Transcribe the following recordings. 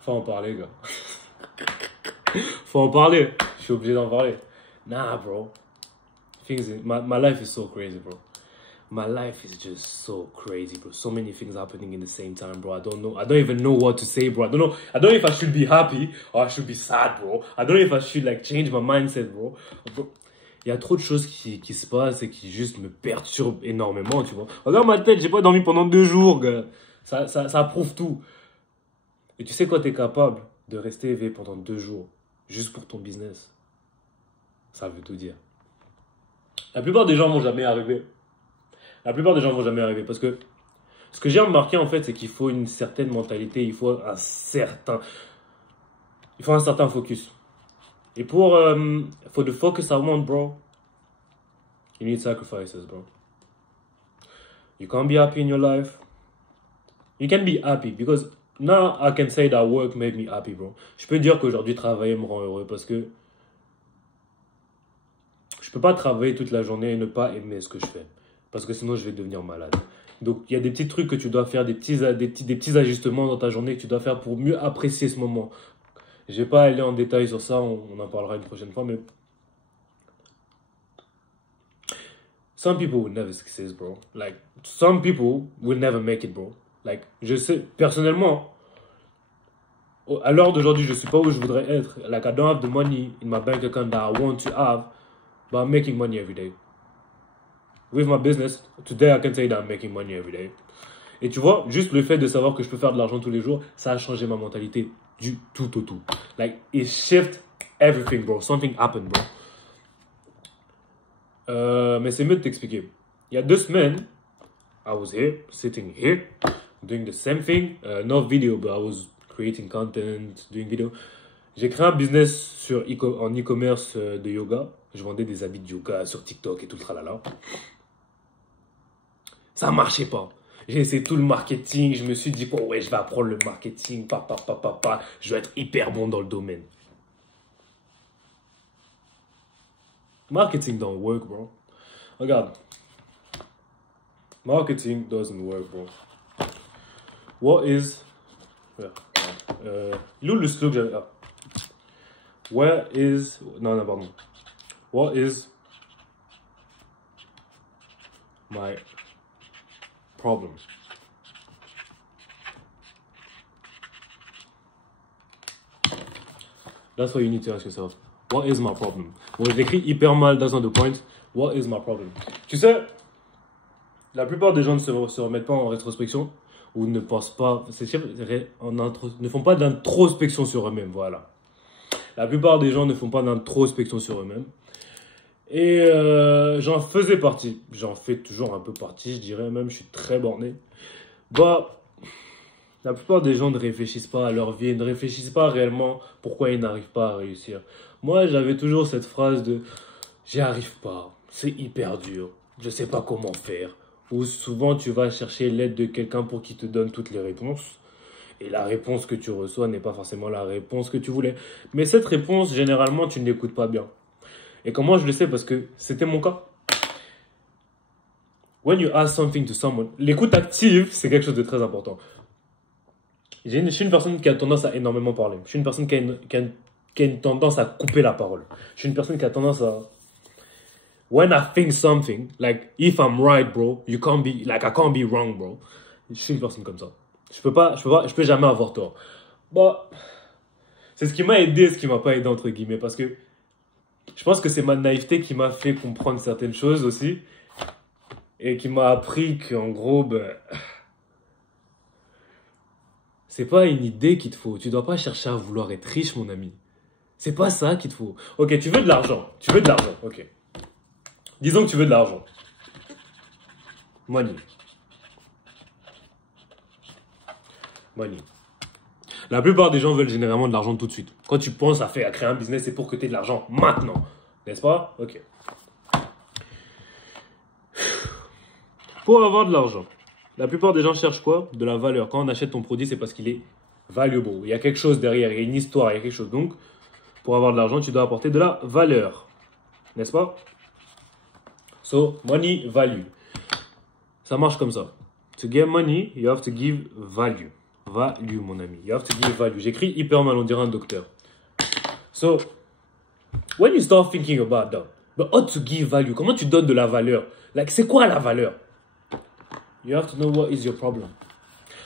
Faut en parler, gars. Faut en parler. Je suis obligé d'en parler. Nah, bro. My life is so crazy, bro. My life is just so crazy, bro. So many things happening in the same time, bro. I don't know. I don't even know what to say, bro. I don't know if I should be happy or I should be sad, bro. I don't know if I should like change my mindset, bro. Il y a trop de choses qui se passent et qui juste me perturbent énormément, tu vois. Regarde ma tête, j'ai pas dormi pendant 2 jours, gars. Ça prouve tout. Et tu sais quoi, t'es capable de rester éveillé pendant 2 jours juste pour ton business. Ça veut tout dire. La plupart des gens vont jamais arriver. La plupart des gens vont jamais arriver parce que ce que j'ai remarqué en fait, c'est qu'il faut une certaine mentalité, il faut un certain focus. Et for the focus I want, bro, you need sacrifices, bro. You can't be happy in your life. You can be happy because now I can say that work made me happy, bro. Je peux dire qu'aujourd'hui travailler me rend heureux parce que je peux pas travailler toute la journée et ne pas aimer ce que je fais. Parce que sinon je vais devenir malade. Donc il y a des petits trucs que tu dois faire, des petits ajustements dans ta journée que tu dois faire pour mieux apprécier ce moment. Je vais pas aller en détail sur ça, on en parlera une prochaine fois, mais some people will never succeed, bro. Like, some people will never make it, bro. Like, je sais, personnellement, à l'heure d'aujourd'hui, je suis pas où je voudrais être. Like, I don't have the money in my bank account that I want to have, but I'm making money every day. With my business, today I can say that I'm making money every day. Et tu vois, juste le fait de savoir que je peux faire de l'argent tous les jours, ça a changé ma mentalité du tout au tout. Like, it shift everything, bro. Something happened, bro. Mais c'est mieux de t'expliquer. Il y a 2 semaines, I was here, sitting here, doing the same thing. Not video, but I was creating content, doing video. J'ai créé un business en e-commerce de yoga. Je vendais des habits de yoga sur TikTok et tout le tralala. Ça marchait pas. J'ai essayé tout le marketing. Je me suis dit, oh ouais, je vais apprendre le marketing. Je vais être hyper bon dans le domaine. Marketing don't work, bro. Regarde. Marketing doesn't work, bro. What is... il est où le slow que j'avais... Ah. Where is... Non, pardon. What is my problem? That's what you need to ask yourself. What is my problem? Bon, je l'écris hyper mal, that's not the point. What is my problem? Tu sais, la plupart des gens ne se remettent pas en rétrospection ou ne pensent pas, ne font pas d'introspection sur eux-mêmes, voilà. La plupart des gens ne font pas d'introspection sur eux-mêmes. Et j'en faisais partie. J'en fais toujours un peu partie, je dirais même. Je suis très borné. Bah, la plupart des gens ne réfléchissent pas à leur vie, ne réfléchissent pas réellement pourquoi ils n'arrivent pas à réussir. Moi, j'avais toujours cette phrase de « j'y arrive pas, c'est hyper dur, je sais pas comment faire ». Ou souvent, tu vas chercher l'aide de quelqu'un pour qu'il te donne toutes les réponses. Et la réponse que tu reçois n'est pas forcément la réponse que tu voulais. Mais cette réponse, généralement, tu ne l'écoutes pas bien. Et comment je le sais? Parce que c'était mon cas. When you ask something to someone, l'écoute active, c'est quelque chose de très important. Je suis une personne qui a tendance à énormément parler. Je suis une personne qui a une tendance à couper la parole. Je suis une personne qui a tendance à... When I think something, like, if I'm right, bro, I can't be wrong, bro. Je suis une personne comme ça. Je peux jamais avoir tort. Bah, c'est ce qui m'a aidé, ce qui m'a pas aidé, entre guillemets, parce que je pense que c'est ma naïveté qui m'a fait comprendre certaines choses aussi, et qui m'a appris qu'en gros, ben, c'est pas une idée qu'il te faut. Tu dois pas chercher à vouloir être riche, mon ami. C'est pas ça qu'il te faut. Ok, tu veux de l'argent. Ok. Disons que tu veux de l'argent. Money. La plupart des gens veulent généralement de l'argent tout de suite. Quand tu penses à créer un business, c'est pour que tu aies de l'argent maintenant. N'est-ce pas? Ok. Pour avoir de l'argent, la plupart des gens cherchent quoi? De la valeur. Quand on achète ton produit, c'est parce qu'il est valuable. Il y a quelque chose derrière, il y a une histoire, il y a quelque chose. Donc, pour avoir de l'argent, tu dois apporter de la valeur. N'est-ce pas? So, money, value. Ça marche comme ça. To get money, you have to give value. value, mon ami. You have to give value. J'écris hyper mal, on dirait un docteur. So, when you start thinking about that, but how to give value, comment tu donnes de la valeur? Like, c'est quoi la valeur? You have to know what is your problem.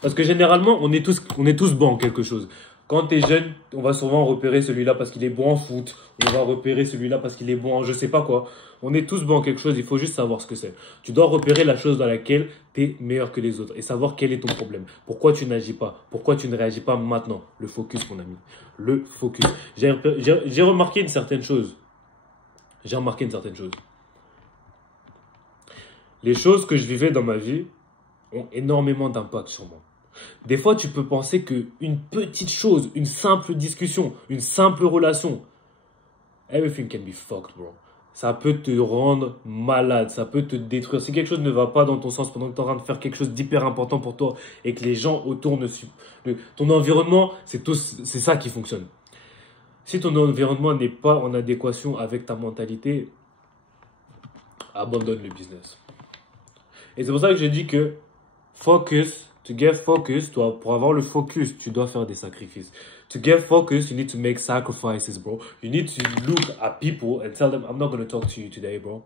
Parce que généralement, on est tous bons en quelque chose. Quand tu es jeune, on va souvent repérer celui-là parce qu'il est bon en foot. On va repérer celui-là parce qu'il est bon en je sais pas quoi. On est tous bons en quelque chose, il faut juste savoir ce que c'est. Tu dois repérer la chose dans laquelle tu es meilleur que les autres et savoir quel est ton problème. Pourquoi tu n'agis pas? Pourquoi tu ne réagis pas maintenant? Le focus, mon ami. Le focus. J'ai remarqué une certaine chose. Les choses que je vivais dans ma vie ont énormément d'impact sur moi. Des fois, tu peux penser qu'une petite chose, une simple discussion, une simple relation, everything can be fucked, bro. Ça peut te rendre malade, ça peut te détruire. Si quelque chose ne va pas dans ton sens pendant que tu es en train de faire quelque chose d'hyper important pour toi et que les gens autour ton environnement, c'est ça qui fonctionne. Si ton environnement n'est pas en adéquation avec ta mentalité, abandonne le business. Et c'est pour ça que je dis que focus. To get focused, pour avoir le focus, tu dois faire des sacrifices. To get focused, you need to make sacrifices, bro. You need to look at people and tell them, I'm not going to talk to you today, bro.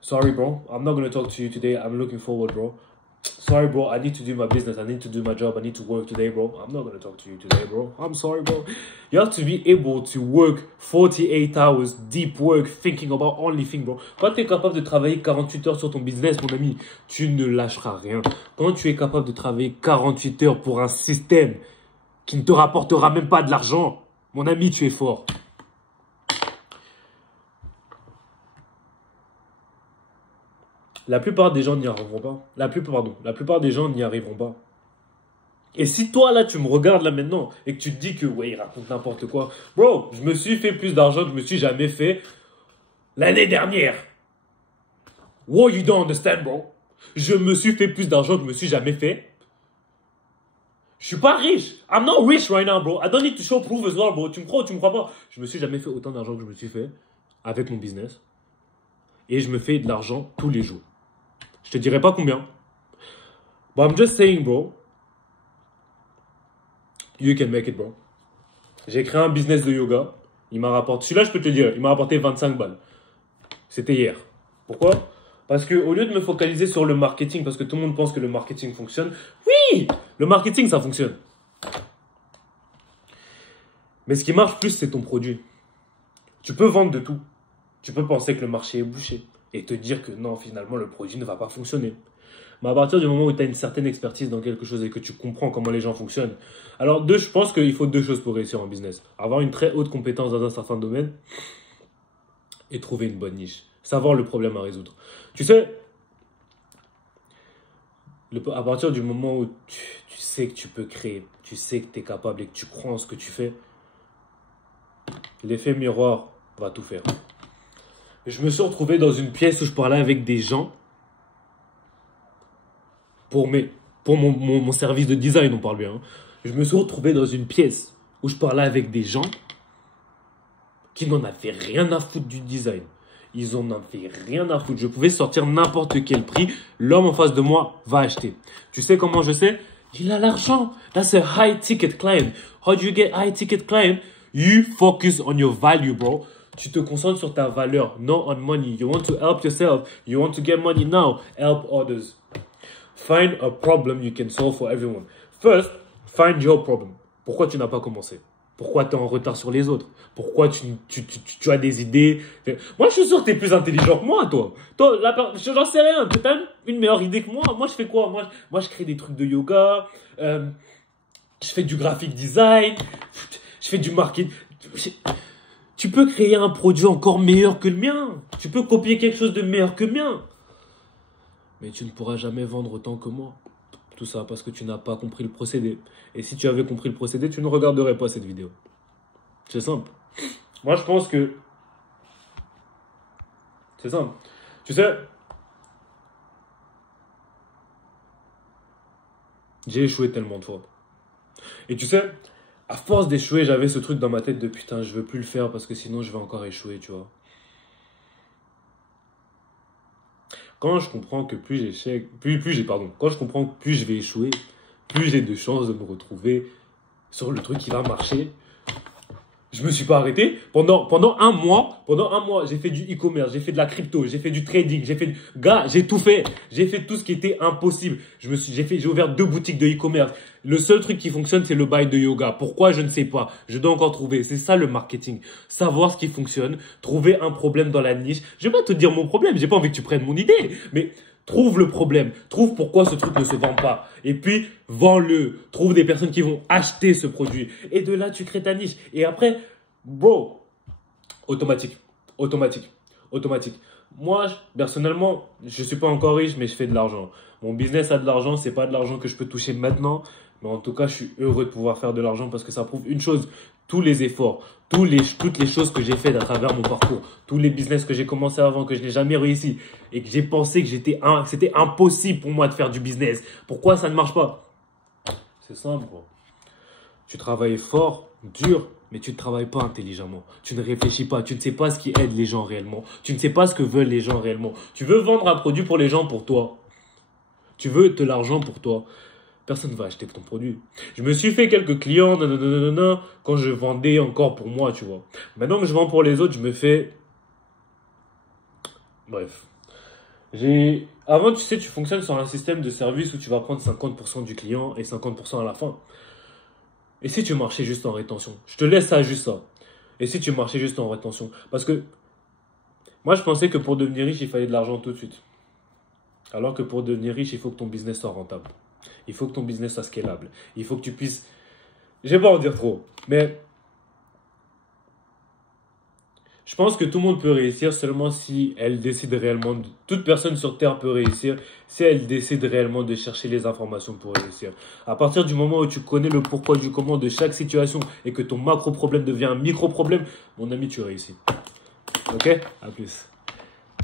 Sorry, bro. I'm not going to talk to you today. I'm looking forward, bro. Sorry, bro. I need to do my business. I need to do my job. I need to work today, bro. I'm not going to talk to you today, bro. I'm sorry, bro. You have to be able to work 48 hours, deep work, thinking about only thing, bro. Quand tu es capable de travailler 48 heures sur ton business, mon ami, tu ne lâcheras rien. Quand tu es capable de travailler 48 heures pour un système qui ne te rapportera même pas de l'argent, mon ami, tu es fort. La plupart des gens n'y arriveront pas. La plupart des gens n'y arriveront pas. Et si toi, là, tu me regardes là maintenant et que tu te dis que, ouais, il raconte n'importe quoi. Bro, je me suis fait plus d'argent que je me suis jamais fait l'année dernière. What you don't understand, bro? Je me suis fait plus d'argent que je me suis jamais fait. Je suis pas riche. I'm not rich right now, bro. I don't need to show proof as well, bro. Tu me crois ou tu me crois pas? Je me suis jamais fait autant d'argent que je me suis fait avec mon business. Et je me fais de l'argent tous les jours. Je te dirai pas combien. But I'm just saying, bro. You can make it, bro. J'ai créé un business de yoga. Il m'a rapporté... Celui-là, je peux te le dire, il m'a rapporté 25 balles. C'était hier. Pourquoi? Parce qu'au lieu de me focaliser sur le marketing, parce que tout le monde pense que le marketing fonctionne. Oui, le marketing, ça fonctionne. Mais ce qui marche plus, c'est ton produit. Tu peux vendre de tout. Tu peux penser que le marché est bouché et te dire que non, finalement, le produit ne va pas fonctionner. Mais à partir du moment où tu as une certaine expertise dans quelque chose et que tu comprends comment les gens fonctionnent, alors je pense qu'il faut deux choses pour réussir en business. Avoir une très haute compétence dans un certain domaine et trouver une bonne niche. Savoir le problème à résoudre. Tu sais, à partir du moment où tu sais que tu peux créer, tu sais que tu es capable et que tu crois en ce que tu fais, l'effet miroir va tout faire. Je me suis retrouvé dans une pièce où je parlais avec des gens pour mon service de design, on parle bien. Hein. Je me suis retrouvé dans une pièce où je parlais avec des gens qui n'en avaient rien à foutre du design. Ils en avaient rien à foutre. Je pouvais sortir n'importe quel prix. L'homme en face de moi va acheter. Tu sais comment je sais? Il a l'argent. That's a high ticket client. How do you get high ticket client? You focus on your value, bro. Tu te concentres sur ta valeur, not on money. You want to help yourself. You want to get money now. Help others. Find a problem you can solve for everyone. First, find your problem. Pourquoi tu n'as pas commencé? Pourquoi tu es en retard sur les autres? Pourquoi tu as des idées? Moi, je suis sûr que tu es plus intelligent que moi, toi. Toi, j'en sais rien. Tu as une meilleure idée que moi. Moi, je fais quoi? Moi, je crée des trucs de yoga. Je fais du graphic design. Je fais du marketing. Tu peux créer un produit encore meilleur que le mien. Tu peux copier quelque chose de meilleur que le mien. Mais tu ne pourras jamais vendre autant que moi. Tout ça parce que tu n'as pas compris le procédé. Et si tu avais compris le procédé, tu ne regarderais pas cette vidéo. C'est simple. Moi, je pense que... C'est simple. Tu sais... J'ai échoué tellement de fois. Et tu sais, à force d'échouer, j'avais ce truc dans ma tête de putain, je veux plus le faire parce que sinon je vais encore échouer, tu vois. Quand je comprends que plus je comprends que plus je vais échouer, plus j'ai de chances de me retrouver sur le truc qui va marcher. Je me suis pas arrêté. Pendant un mois, j'ai fait du e-commerce, j'ai fait de la crypto, j'ai fait du trading, gars, j'ai tout fait. J'ai fait tout ce qui était impossible. J'ai ouvert 2 boutiques de e-commerce. Le seul truc qui fonctionne, c'est le bail de yoga. Pourquoi? Je ne sais pas. Je dois encore trouver. C'est ça le marketing. Savoir ce qui fonctionne, trouver un problème dans la niche. Je vais pas te dire mon problème. J'ai pas envie que tu prennes mon idée. Mais trouve le problème. Trouve pourquoi ce truc ne se vend pas. Et puis, vends-le. Trouve des personnes qui vont acheter ce produit. Et de là, tu crées ta niche. Et après, bro, automatique. Moi, personnellement, je suis pas encore riche, mais je fais de l'argent. Mon business a de l'argent. C'est pas de l'argent que je peux toucher maintenant. Mais en tout cas, je suis heureux de pouvoir faire de l'argent parce que ça prouve une chose. Tous les efforts, toutes les choses que j'ai faites à travers mon parcours, tous les business que j'ai commencé avant, que je n'ai jamais réussi et que j'ai pensé que c'était impossible pour moi de faire du business. Pourquoi ça ne marche pas? C'est simple, bro. Tu travailles fort, dur, mais tu ne travailles pas intelligemment. Tu ne réfléchis pas, tu ne sais pas ce qui aide les gens réellement. Tu ne sais pas ce que veulent les gens réellement. Tu veux vendre un produit pour les gens, pour toi. Tu veux de l'argent pour toi. Personne ne va acheter ton produit. Je me suis fait quelques clients, nanana, quand je vendais encore pour moi, tu vois. Maintenant que je vends pour les autres, je me fais... Bref. Avant, tu sais, tu fonctionnes sur un système de service où tu vas prendre 50% du client et 50% à la fin. Et si tu marchais juste en rétention? Je te laisse ça, juste ça. Et si tu marchais juste en rétention? Parce que moi, je pensais que pour devenir riche, il fallait de l'argent tout de suite. Alors que pour devenir riche, il faut que ton business soit rentable. Il faut que ton business soit scalable. Il faut que tu puisses... Je vais pas en dire trop, mais je pense que tout le monde peut réussir seulement si elle décide réellement... Toute personne sur Terre peut réussir si elle décide réellement de chercher les informations pour réussir. À partir du moment où tu connais le pourquoi du comment de chaque situation et que ton macro-problème devient un micro-problème, mon ami, tu réussis. Ok? À plus.